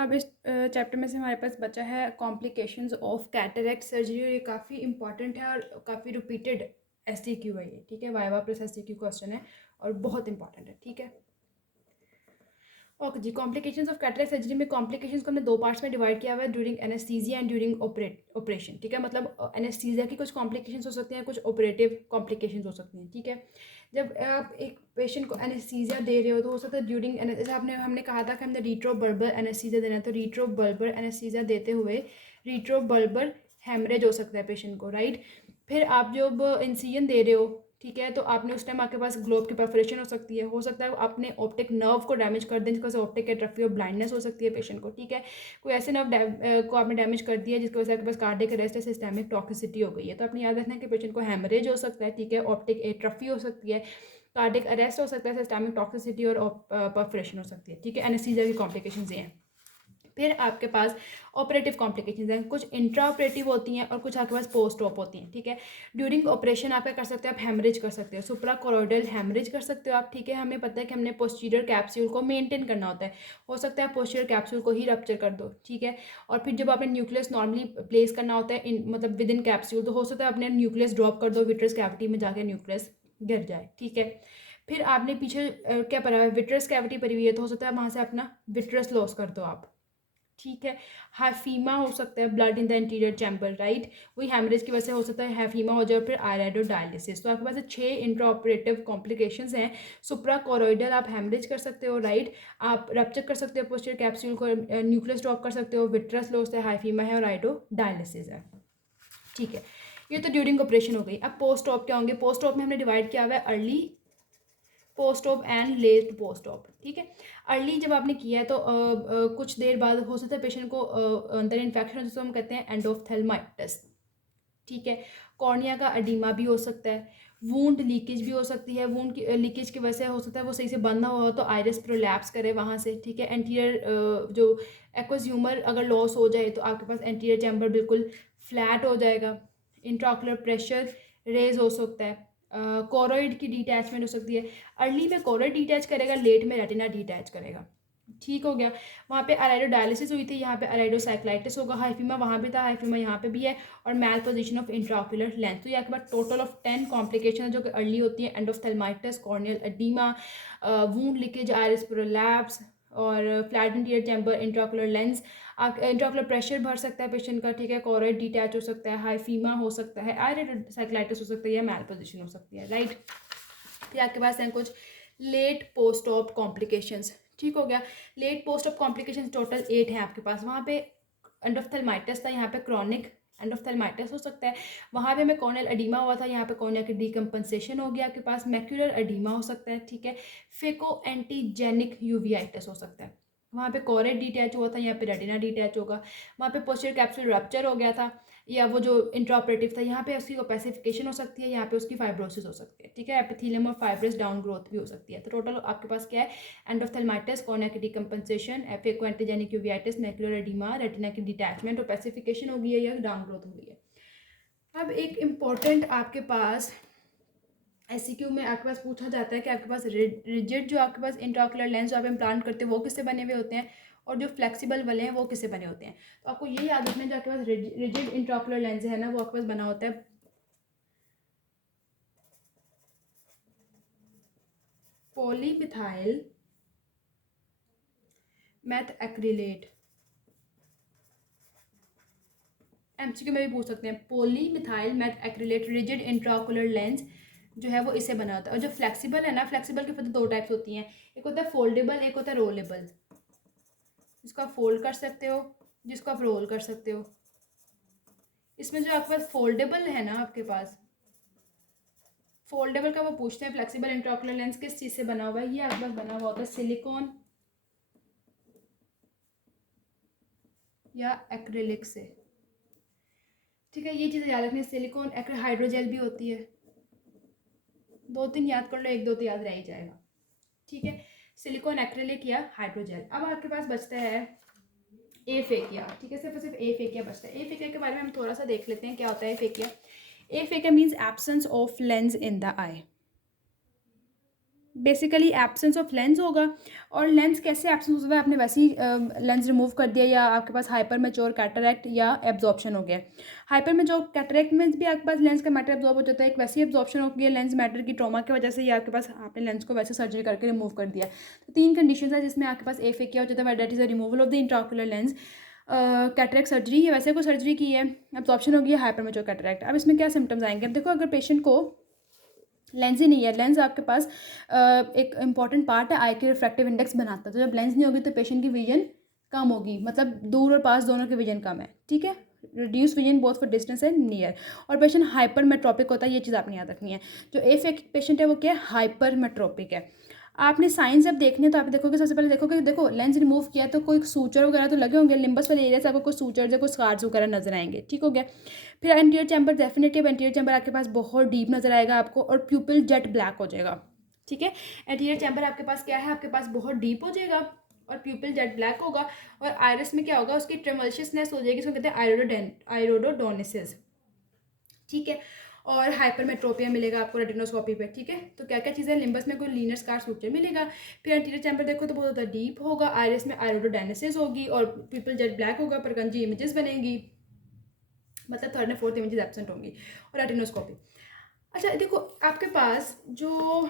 अब इस चैप्टर में से हमारे पास बचा है कॉम्प्लिकेशंस ऑफ कैटरेक्ट सर्जरी, और ये काफ़ी इंपॉर्टेंट है और काफ़ी रिपीटेड एससीक्यू है ये, ठीक है। वाइवा प्लस एससीक्यू क्वेश्चन है और बहुत इंपॉर्टेंट है, ठीक है। Okay ji, complications of cataract surgery में कॉम्प्लिकेशंस को हमने दो पार्ट्स में डिवाइड किया हुआ है, during anaesthesia and during operation, ठीक है। मतलब एनेस्थीसिया की कुछ कॉम्प्लिकेशंस हो सकती हैं, कुछ ऑपरेटिव कॉम्प्लिकेशंस हो सकती हैं, ठीक है। जब आप एक पेशेंट को एनेस्थीसिया दे रहे हो तो हो सकता है ड्यूरिंग, जैसे हमने कहा था कि हमने रीट्रोबल्बर एनेस्थीसिया देना है, तो रीट्रोबल्बर एनेस्थीसिया देते हुए रीट्रोबल्बर हेमरेज हो सकता है पेशेंट को, राइट। फिर आप जब इंसिजन दे रहे हो, ठीक है, तो आपने उस टाइम आपके पास ग्लोब की परफोरेशन हो सकता है आपने ऑप्टिक नर्व को डैमेज कर दें, जिसकी वजह से ऑप्टिक एट्रोफी और ब्लाइंडनेस हो सकती है पेशेंट को, ठीक है। कोई ऐसे नर्व को आपने डैमेज कर दिया जिसकी वजह से आपके पास कार्डियक अरेस्ट है, सिस्टमिक टॉक्सिसिटी हो गई है, तो आपने याद रखना है कि पेशेंट को हेमरेज हो सकता है, ठीक है, ऑप्टिक एट्रोफी हो सकती है, कार्डियक अरेस्ट हो सकता है, सिस्टमिक टॉक्सिसिटी और परफोरेशन हो सकती है, ठीक है। एनेस्थीसिया की कॉम्प्लिकेशंस ये हैं। फिर आपके पास ऑपरेटिव कॉम्प्लिकेशंस हैं, कुछ इंट्रा ऑपरेटिव होती हैं और कुछ आपके पास पोस्ट ऑप होती हैं, ठीक है। ड्यूरिंग ऑपरेशन आप क्या कर सकते हो, आप हेमरेज कर सकते हो, सुप्रा कोरोइडल हेमरेज कर सकते हो आप, ठीक है। हमें पता है कि हमने पोस्टीरियर कैप्सूल को मेंटेन करना होता है, हो सकता है आप पोस्टीरियर कैप्सूल को ही रप्चर कर दो, ठीक है। और फिर जब आपने न्यूक्लियस नॉर्मली प्लेस करना होता है मतलब विद इन कैप्सूल, तो हो सकता है आपने न्यूक्लियस ड्रॉप कर दो, विट्रस कैविटी में जाके न्यूक्लियस गिर जाए, ठीक है। फिर आपने पीछे क्या पढ़ा है, विट्रस कैविटी पड़ी हुई है, तो हो सकता है वहाँ से अपना विट्रस लॉस कर दो आप, ठीक है। हाइफीमा हो सकता है, blood in the interior chamber, right, वही हेमरेज की वजह से हो सकता है हाइफीमा हो जाए, और फिर आयराइडोडायलिसिस। तो आपके पास 6 इंट्रा ऑपरेटिव कॉम्प्लिकेशंस हैं। सुप्रा कोरोइडल आप हेमरेज कर सकते हो, राइट, आप रप्चर कर सकते हो पोस्टीरियर कैप्सूल को, न्यूक्लियस ड्रॉप कर सकते हो, विट्रस लॉस है, हाइफीमा है और आयराइडोडायलिसिस है, ठीक है। ये तो ड्यूरिंग ऑपरेशन हो गई। अब पोस्ट ऑप क्या होंगे, पोस्ट ऑप में हमने डिवाइड किया हुआ है early post op and let post op, ठीक है। अर्ली जब आपने किया है तो कुछ देर बाद हो सकता है पेशेंट को अंदर इन्फेक्शन हो, जिसको हम कहते हैं एंडोफ्थेल्माइटिस, ठीक है। कॉर्निया का एडिमा भी हो सकता है, वूंड लीकेज भी हो सकती है, वूंड की लीकेज की वजह से हो सकता है वो सही से बंद ना हो तो आइरिस प्रोलैप्स करे वहाँ से, ठीक है। एंटीरियर जो एक्वस ह्यूमर अगर लॉस हो जाए तो आपके पास एंटीरियर चैम्बर बिल्कुल फ्लैट हो जाएगा, इंट्राओकुलर प्रेशर रेज हो सकता है, कोरोइड की डिटैचमेंट हो सकती है। अर्ली में कोरोइड डिटैच करेगा, लेट में रेटिना डिटैच करेगा, ठीक हो गया। वहाँ पे अराइडोडायलिसिस हुई थी, यहाँ पे अराइडोसाइक्लाइटिस होगा, हाइफीमा वहाँ भी था, हाइफीमा यहाँ पे भी है, और मैल पोजिशन ऑफ इंट्राओकुलर लेंस। तो यहाँ के बाद टोटल ऑफ 10 कॉम्प्लिकेशन है जो कि अर्ली होती है, endophthalmitis, corneal edema, wound leakage, iris prolapse और flat interior chamber, intraocular lens. Intraocular pressure बढ़ सकता है पेशेंट का, ठीक है, कोरोइड डिटैच हो सकता है, हाइफीमा हो सकता है, आयराइडोसाइक्लाइटिस हो सकता है या मैल पोजिशन हो सकती है, राइट। फिर आपके पास हैं कुछ लेट पोस्ट ऑप कॉम्प्लिकेशंस, ठीक हो गया। Late post op complications total 8 हैं आपके पास। वहाँ पे एंडोफ्थेल्माइटिस था, यहाँ पे क्रॉनिक एंडोफ्थेल्माइटिस हो सकता है, वहाँ पे हमें कॉर्नियल एडीमा हुआ था, यहाँ पे कॉर्निया की डीकम्पनसेशन हो गया आपके पास, मैक्यूलर एडीमा हो सकता है, ठीक है। फेको एंटीजेनिक यूवियाइटिस हो सकता है, वहाँ पे कोरेट डिटैच हुआ था, यहाँ पे रेटिना डिटैच होगा, वहाँ पे पोस्टीरियर कैप्सूल रप्चर हो गया था, या वो जो इंट्राऑपरेटिव था यहाँ पे उसकी ओपेसिफिकेशन हो सकती है, यहाँ पे उसकी फाइब्रोसिस हो सकती है, ठीक है। एपिथेलियम और फाइब्रस डाउन ग्रोथ भी हो सकती है। तो टोटल आपके पास क्या है, एंडोफ्थेल्माइटिस, कॉर्निया की decompensation, phaco antigenic uveitis, macular edema, retina की डिटैचमेंट, ओपेसिफिकेशन हो गई है या डाउन ग्रोथ हो गई है। अब एक इम्पॉर्टेंट आपके पास एससीक्यू में आपके पास पूछा जाता है कि आपके पास रिजिड जो आपके पास इंट्राओकुलर लेंस जो आप इम्प्लांट करते हैं वो किससे बने हुए होते हैं, और जो फ्लेक्सिबल वाले हैं वो किससे बने होते हैं। तो आपको ये याद रखना है, जो आपके पास रिजिड इंट्राओकुलर लेंस है ना, वो आपके पास बना होता है पॉलीमिथाइल मैथ एक्रिलेट। एमसीक्यू में भी पूछ सकते हैं, polymethyl meth acrylate rigid intraocular lens जो है वो इससे बना होता है। और जो फ्लेक्सिबल है ना, फ्लेक्सिबल की फिर दो टाइप्स होती हैं, एक होता है फोल्डेबल, एक होता है रोलेबल। जिसको आप फोल्ड कर सकते हो, जिसको आप रोल कर सकते हो। इसमें जो आपके पास फोल्डेबल है ना, आपके पास फोल्डेबल का वो पूछते हैं फ्लेक्सिबल इंट्राओकुलर लेंस किस चीज़ से बना हुआ है, ये आपके पास बना हुआ होता है सिलिकॉन या एक्रिलिक से, ठीक है। ये चीज़ें याद रखनी, सिलिकॉन हाइड्रोजेल भी होती है, दो तीन याद कर लो, एक दो तो याद रह ही जाएगा, ठीक है। सिलिकॉन एक्रिलिक या हाइड्रोजेल। अब आपके पास बचता है ए फेकिया, ठीक है, सिर्फ ए फेकिया बचता है। ए फेकिया के बारे में हम थोड़ा सा देख लेते हैं क्या होता है aphakia. Aphakia means absence of lens in the eye, basically absence of lens होगा। और लेंस कैसे एब्सेंस होता है, आपने वैसे ही लेंस रिमूव कर दिया या आपके पास हाइपर मैच्योर कैटरैक्ट या एब्जॉर्प्शन हो गया। हाइपर मैच्योर कैटरैक्ट में भी आपके पास लेंस का मैटर एब्जॉर्ब हो जाता है, एक वैसी एब्जॉर्प्शन हो गई है लेंस मैटर की ट्रॉमा की वजह से, या आपके पास आपने लेंस को वैसे सर्जरी करके रिमूव कर दिया। तो 3 कंडीशन है जिसमें आपके पास एक क्या हो जाता है, that is the removal of the इंट्राओक्युलर lens, cataract surgery या वैसे कोई सर्जरी की है, एब्जॉर्प्शन हो गई है, हाइपर मैच्योर कैटरैक्ट। अब इसमें क्या सिम्टम्स आएंगे, अब देखो अगर पेशेंट को लेंस ही नहीं है, लेंस आपके पास एक इंपॉर्टेंट पार्ट है, आई के रिफ्रैक्टिव इंडेक्स बनाता है, तो जब लेंस नहीं होगी तो पेशेंट की विजन कम होगी, मतलब दूर और पास दोनों की विजन कम है, ठीक है, reduce vision both for distance and near. और पेशेंट हाइपर मेट्रोपिक होता है, ये चीज़ आपने याद रखनी है। जो एफ पेशेंट है वो क्या है, हाइपर मेट्रोपिक है। आपने साइंस जब देखने तो आप देखोगे, सबसे पहले देखोगे, देखो लेंस रिमूव किया तो कोई सूचर वगैरह तो लगे होंगे, लिम्बस वाले एरिया से आपको कोई सूचर या कोई स्कार्स वगैरह नजर आएंगे, ठीक हो गया। फिर anterior chamber, definitely anterior chamber आपके पास बहुत डीप नजर आएगा आपको, और प्यूपिल जेट ब्लैक हो जाएगा, ठीक है। एंटीरियर चैम्बर आपके पास क्या है, आपके पास बहुत डीप हो जाएगा और प्यूपिल जेट ब्लैक होगा। और आयरिस में क्या होगा, उसकी ट्रेमल्शियसनेस हो जाएगी, इसको कहते हैं आयरोडोडोनेसिस, ठीक है। और हाइपरमेट्रोपिया मिलेगा आपको रेटिनोस्कोपी पे, ठीक है। तो क्या क्या चीज़ें, लिम्बस में कोई लीनर स्कार सूचर मिलेगा। फिर एंटीरियर चैम्बर देखो तो बहुत ज़्यादा डीप होगा, आयरिस में आयरोडोडेनेसिस होगी और प्यूपिल जेट ब्लैक होगा, परकंजी इमेजेस बनेंगी, मतलब third and fourth images absent होंगी। और रेटिनोस्कोपी, अच्छा देखो आपके पास जो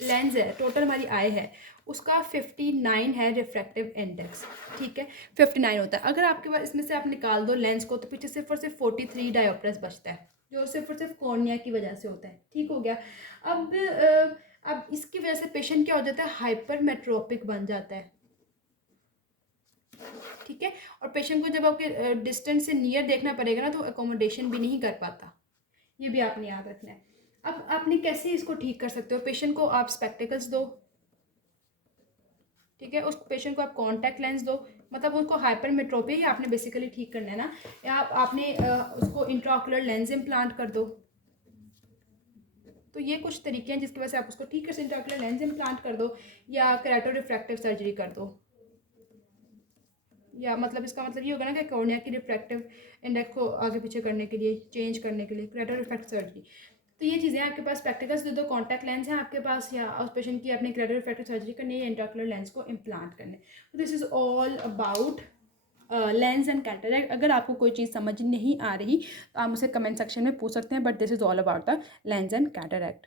लेंस है, टोटल हमारी आई है उसका 59 है रिफ्रैक्टिव इंडेक्स, ठीक है, 59 होता है। अगर आपके पास इसमें से आप निकाल दो लेंस को तो पीछे सिर्फ और सिर्फ 43 डायोप्टर्स बचता है, जो सिर्फ और सिर्फ कॉर्निया की वजह से होता है, ठीक हो गया। अब इसकी वजह से पेशेंट क्या हो जाता है, हाइपर मेट्रोपिक बन जाता है, ठीक है। और पेशेंट को जब आपके डिस्टेंस से नियर देखना पड़ेगा ना तो अकोमोडेशन भी नहीं कर पाता, ये भी आपने याद रखना है। अब आपने कैसे इसको ठीक कर सकते हो, पेशेंट को आप स्पेक्टिकल्स दो, ठीक है, उस पेशेंट को आप कॉन्टैक्ट लेंस दो, मतलब उनको हाइपरमेट्रोपिया ही आपने बेसिकली ठीक करना है ना, या आपने उसको इंट्राओकुलर लेंस इम्प्लांट कर दो। तो ये कुछ तरीके हैं जिसकी वजह से आप उसको ठीक कर सकते, इंट्राओकुलर लेंस इम्प्लांट कर दो या केराटो रिफ्रैक्टिव सर्जरी कर दो, या मतलब इसका मतलब ये होगा ना कि कॉर्निया की रिफ्रैक्टिव इंडेक्स को आगे पीछे करने के लिए, चेंज करने के लिए केराटो रिफ्रैक्टिव सर्जरी। तो ये चीज़ें आपके पास प्रैक्टिकल्स दे दो, कॉन्टैक्ट लेंस है आपके पास, या उस पेशेंट की अपनी केराटो रिफ्रैक्टिव सर्जरी करनी है, इंट्राओकुलर लेंस को इम्प्लांट करने। तो this is all about lens and cataract. अगर आपको कोई चीज़ समझ नहीं आ रही तो आप मुझे कमेंट सेक्शन में पूछ सकते हैं, but this is all about the lens and cataract.